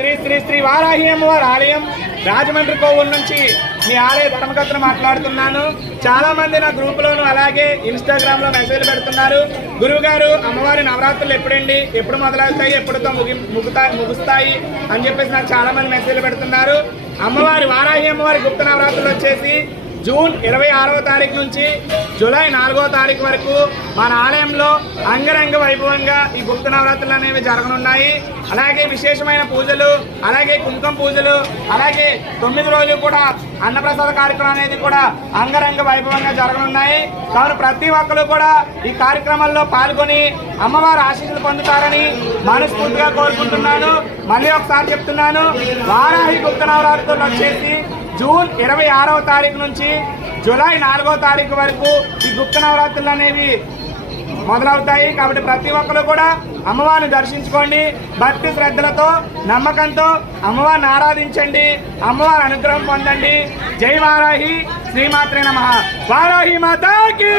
శ్రీ శ్రీ శ్రీ వారాహి అమ్మవారి ఆలయం రాజమండ్రి కోవూరు నుంచి మీ ఆలయ ధర్మకర్తను మాట్లాడుతున్నాను. చాలా మంది నా గ్రూపులోను అలాగే ఇన్స్టాగ్రామ్ లో మెసేజ్ పెడుతున్నారు, గురువు గారు అమ్మవారి నవరాత్రులు ఎప్పుడండి, ఎప్పుడు మొదలవుతాయి, ఎప్పుడుతో ముగుస్తాయి అని చెప్పేసి నాకు చాలా మంది మెసేజ్లు పెడుతున్నారు. అమ్మవారి వారాహి అమ్మవారి గుప్త నవరాత్రులు వచ్చేసి జూన్ 26వ తారీఖు నుంచి జూలై 4వ తారీఖు వరకు మన ఆలయంలో అంగరంగ వైభవంగా ఈ గుప్త నవరాత్రులు అనేవి జరగనున్నాయి. అలాగే విశేషమైన పూజలు, అలాగే కుంకుమ పూజలు, అలాగే 9 రోజులు కూడా అన్నప్రసాద కార్యక్రమం అనేది కూడా అంగరంగ వైభవంగా జరగనున్నాయి. కావున ప్రతి ఒక్కరు కూడా ఈ కార్యక్రమాల్లో పాల్గొని అమ్మవారి ఆశీస్సులు పొందుతారని మనస్ఫూర్తిగా కోరుకుంటున్నాను. మళ్ళీ ఒకసారి చెప్తున్నాను, వారాహి గుప్త నవరాత్రులు వచ్చేసి జూన్ 26వ తారీఖు నుంచి జూలై 4వ తారీఖు వరకు ఈ గుప్త నవరాత్రులు అనేవి మొదలవుతాయి. కాబట్టి ప్రతి ఒక్కరు కూడా అమ్మవారిని దర్శించుకోండి, భక్తి శ్రద్ధలతో నమ్మకంతో అమ్మవారిని ఆరాధించండి, అమ్మవారి అనుగ్రహం పొందండి. జై వారాహి, శ్రీమాత్రే నమః. వారాహి మాతాకి.